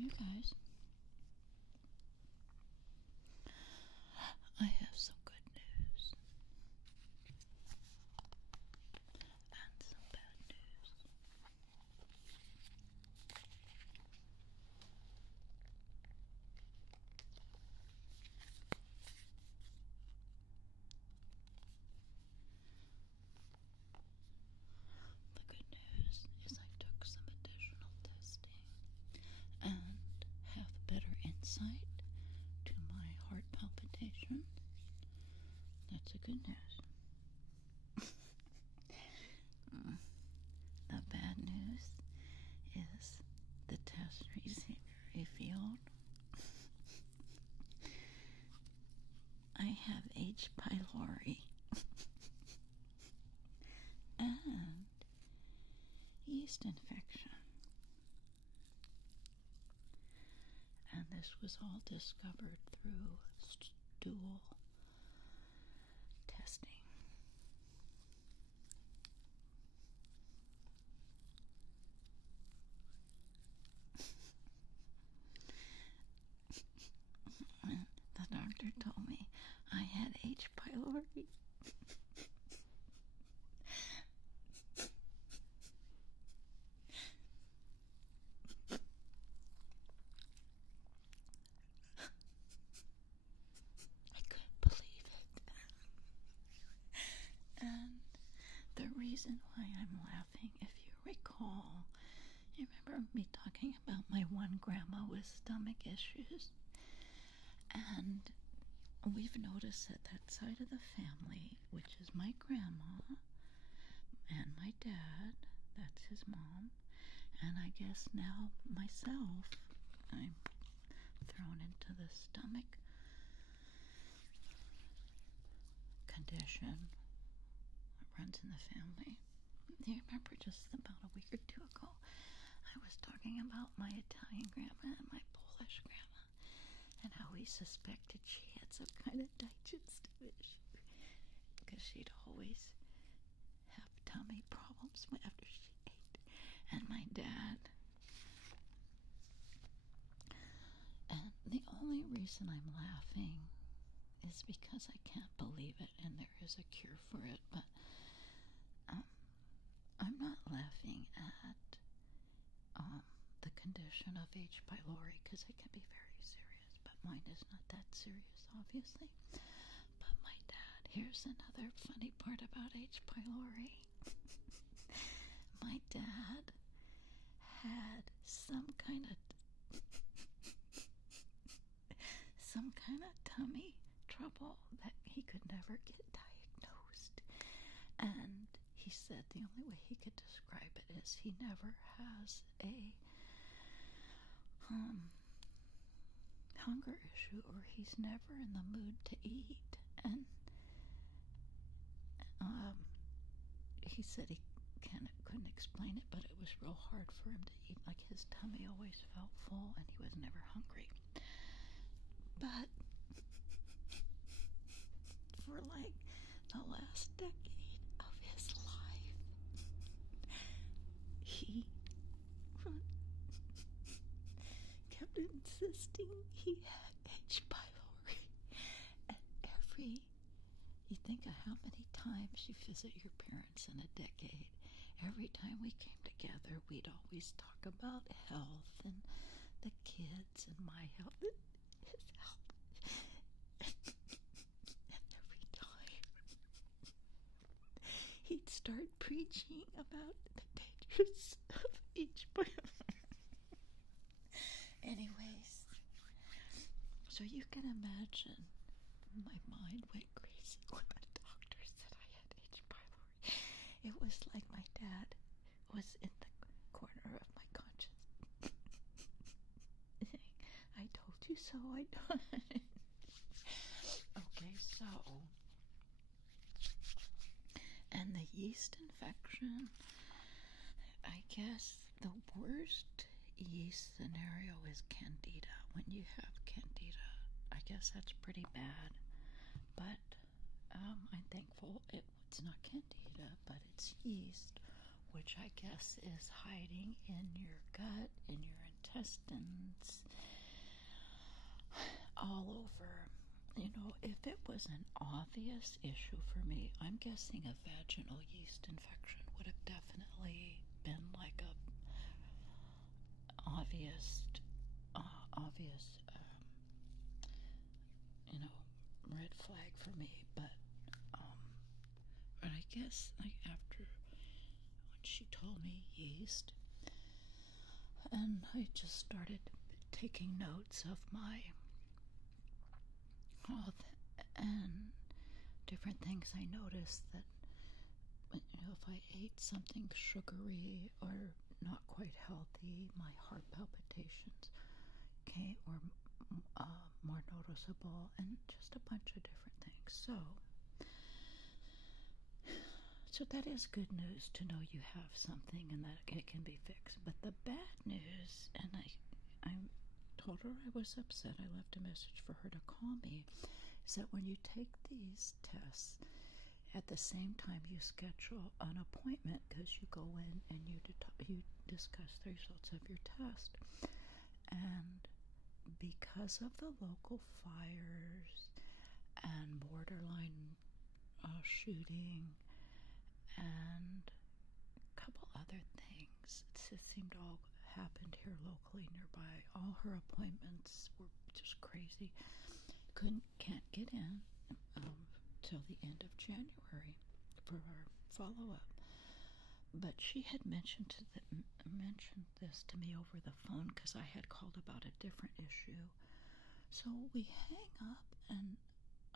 you guys, I have some good news and some bad news. The good news is I took some additional testing and have better insight to my heart palpitation. That's a good news. The bad news is the test revealed I have H. pylori and yeast infection. And this was all discovered through stool testing. The doctor told me I had H. pylori. I couldn't believe it. And the reason why I'm laughing, if you recall, you remember me talking about my one grandma with stomach issues? And we've noticed that that side of the family, which is my grandma and my dad, that's his mom, and I guess now myself, I'm thrown into the stomach condition that runs in the family. Do you remember just about a week or two ago, I was talking about my Italian grandma and my Polish grandma, and how we suspected she had some kind of digestive issue, because she'd always have tummy problems after she ate. And my dad. And the only reason I'm laughing is because I can't believe it, and there is a cure for it, but I'm not laughing at the condition of H. pylori, because it can be very serious. But mine is not that serious, obviously. But my dad, here's another funny part about H. pylori. My dad had some kind of tummy trouble that he could never get diagnosed. And he said the only way he could describe it is he never has a hunger issue, or he's never in the mood to eat. And he said he couldn't explain it, but it was real hard for him to eat. Like, his tummy always felt full and he was never hungry. But for like the last decade of his life, he kept insisting he had H. pylori. And you think of how many times you visit your parents in a decade. Every time we came together, we'd always talk about health and the kids and my health and his health. And every time he'd start preaching about the dangers of H. pylori. Anyways, so you can imagine my mind went crazy when the doctor said I had H. pylori. It was like my dad was in the corner of my conscience. I told you so, I don't. Okay, so, and the yeast infection, I guess the worst yeast scenario is candida. When you have candida, I guess that's pretty bad, but I'm thankful it's not candida, but it's yeast, which I guess is hiding in your gut, in your intestines. intestines, all over. You know, if it was an obvious issue for me, I'm guessing a vaginal yeast infection would have definitely been like a obvious, you know, red flag for me. But I guess like after when she told me yeast, and I just started taking notes of my health and different things. I noticed that, you know, if I ate something sugary or not quite healthy, my heart palpitations came or more noticeable, and just a bunch of different things. So that is good news to know you have something and that it can be fixed. But the bad news, and I told her I was upset, I left a message for her to call me, is that when you take these tests, at the same time you schedule an appointment, because you go in and you discuss the results of your test. And because of the local fires and borderline shooting and a couple other things, it seemed all happened here locally nearby. All her appointments were just crazy. Can't get in till the end of January for our follow-up. But she had mentioned this to me over the phone, because I had called about a different issue. So we hang up, and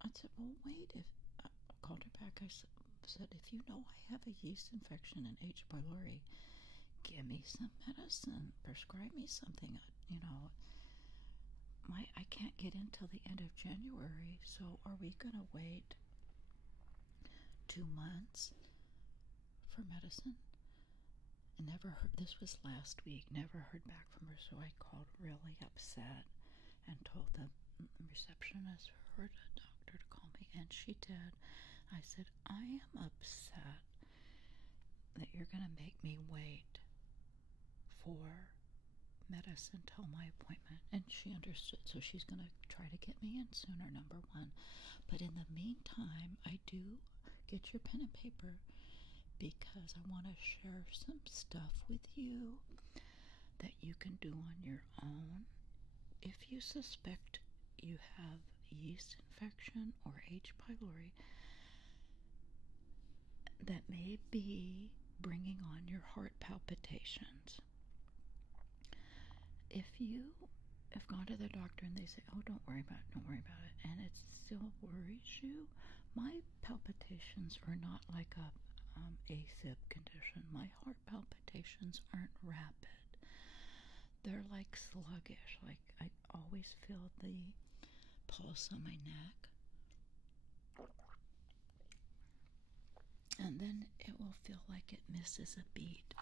I said, well, wait. If I called her back, I said, if you know I have a yeast infection in H. pylori, give me some medicine, prescribe me something. You know, I can't get in till the end of January, so are we going to wait 2 months for medicine? I never heard. This was last week. Never heard back from her, so I called really upset and told the receptionist for the doctor to call me, and she did. I said, I am upset that you're going to make me wait for medicine till my appointment. And she understood, so she's going to try to get me in sooner, number one. But in the meantime, I do get your pen and paper, because I want to share some stuff with you that you can do on your own. If you suspect you have yeast infection or H. pylori, that may be bringing on your heart palpitations. If you have gone to the doctor and they say, oh, don't worry about it, and it still worries you, my palpitations are not like a AFib condition. My heart palpitations aren't rapid. They're like sluggish. Like I always feel the pulse on my neck. And then it will feel like it misses a beat.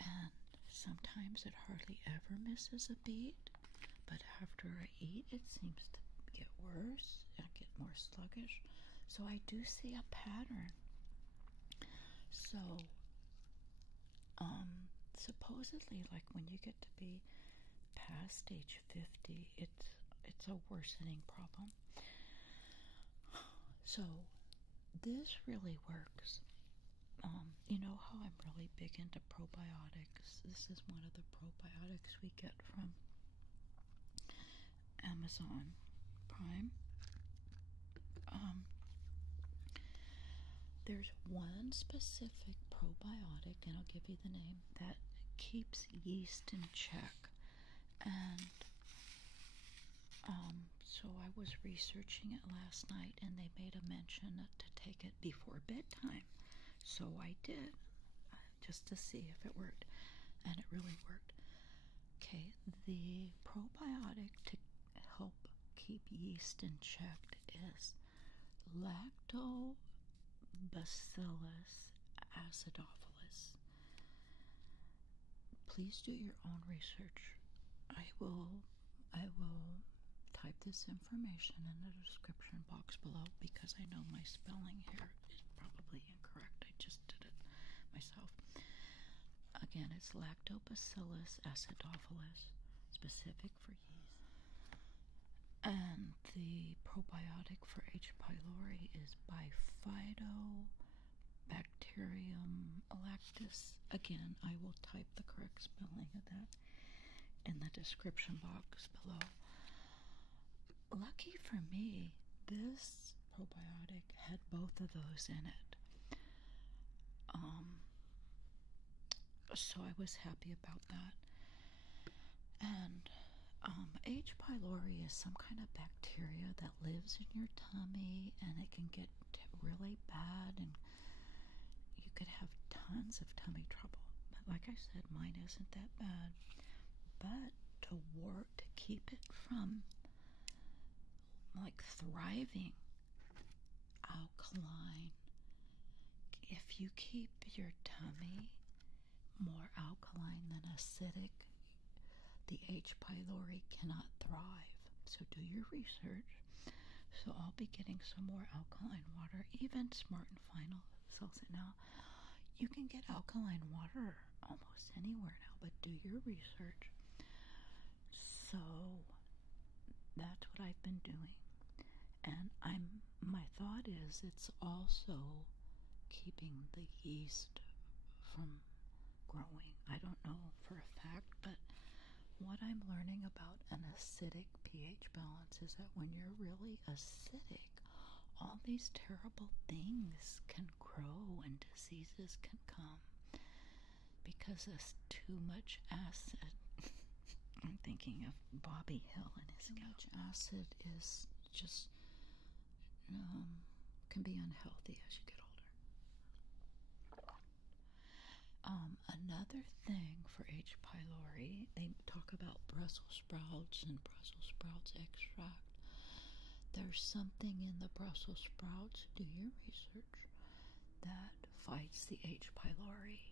And sometimes it hardly ever misses a beat. But after I eat, it seems to get worse. I get more sluggish. So I do see a pattern. So, supposedly, like when you get to be past age 50, it's a worsening problem. So, this really works. You know how I'm really big into probiotics. This is one of the probiotics we get from Amazon Prime. There's one specific probiotic, and I'll give you the name, that keeps yeast in check. And so I was researching it last night, and they made a mention to take it before bedtime. So I did, just to see if it worked, and it really worked. Okay, the probiotic to help keep yeast in check is lactobacillus acidophilus. Please do your own research. I will type this information in the description box below, because I know my spelling here is probably incorrect. I just did it myself. again, it's lactobacillus acidophilus, specific for yeast. And the probiotic for H. pylori is bifidobacterium lactis. Again, I will type the correct spelling of that in the description box below. Lucky for me, this probiotic had both of those in it. So I was happy about that. And H. pylori is some kind of bacteria that lives in your tummy, and it can get really bad, and you could have tons of tummy trouble. But like I said, mine isn't that bad. But to keep it from like thriving alkaline, if you keep your tummy more alkaline than acidic, the H. pylori cannot thrive. So do your research. So I'll be getting some more alkaline water. Even Smart and Final sells it now. You can get alkaline water almost anywhere now, but do your research. So that's what I've been doing. And my thought is it's also keeping the yeast from growing. I don't know for a fact, but what I'm learning about an acidic pH balance is that when you're really acidic, all these terrible things can grow and diseases can come because there's too much acid. I'm thinking of Bobby Hill and his too much acid is just can be unhealthy as you get older. Another thing for H. pylori, they talk about Brussels sprouts and Brussels sprouts extract. There's something in the Brussels sprouts, do your research, that fights the H. pylori.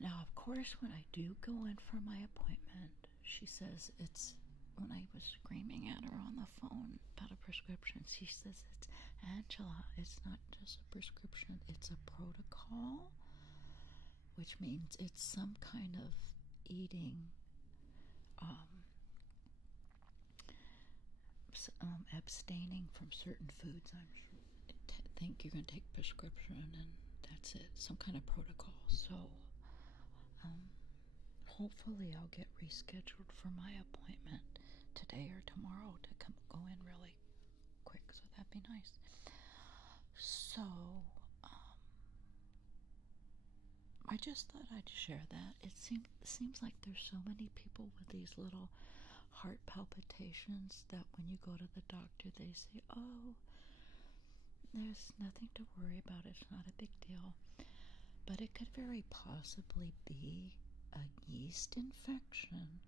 Now, of course, when I do go in for my appointment, she says it's, when I was screaming at her on the phone about a prescription, she says, it's Angela, it's not just a prescription, it's a protocol, which means it's some kind of eating, abstaining from certain foods. I'm sure. Think you're going to take prescription and that's it, some kind of protocol. So hopefully I'll get rescheduled for my appointment today or tomorrow to go in really quick, so that'd be nice. So I just thought I'd share that. It seems like there's so many people with these little heart palpitations that when you go to the doctor they say, oh, there's nothing to worry about, it's not a big deal. But it could very possibly be a yeast infection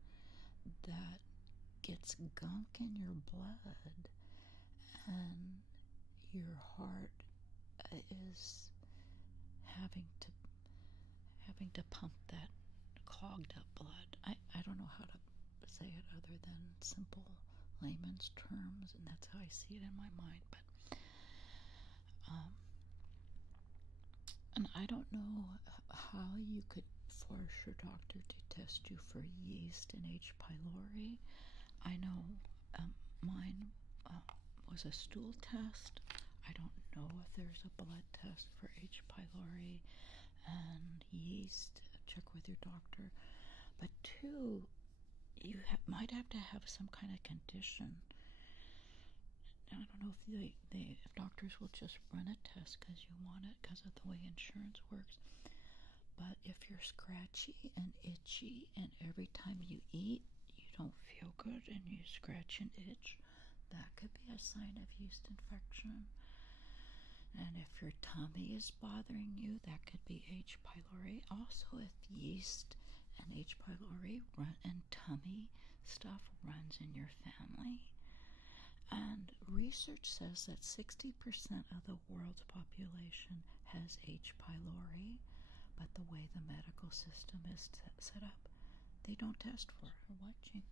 that gets gunk in your blood, and your heart is having to pump that clogged up blood. I don't know how to say it other than simple layman's terms, and that's how I see it in my mind. But and I don't know how you could force your doctor to test you for yeast and H. pylori. I know mine was a stool test. I don't know if there's a blood test for H. pylori and yeast. Check with your doctor. But two, you might have to have some kind of condition. I don't know if doctors will just run a test because you want it because of the way insurance works. But if you're scratchy and itchy and every time you eat you don't feel good and you scratch and itch, that could be a sign of yeast infection. And if your tummy is bothering you, that could be H. pylori. Also, if yeast and H. pylori and tummy stuff runs in your family. And research says that 60% of the world's population has H. pylori, but the way the medical system is set up, they don't test for it. Watching.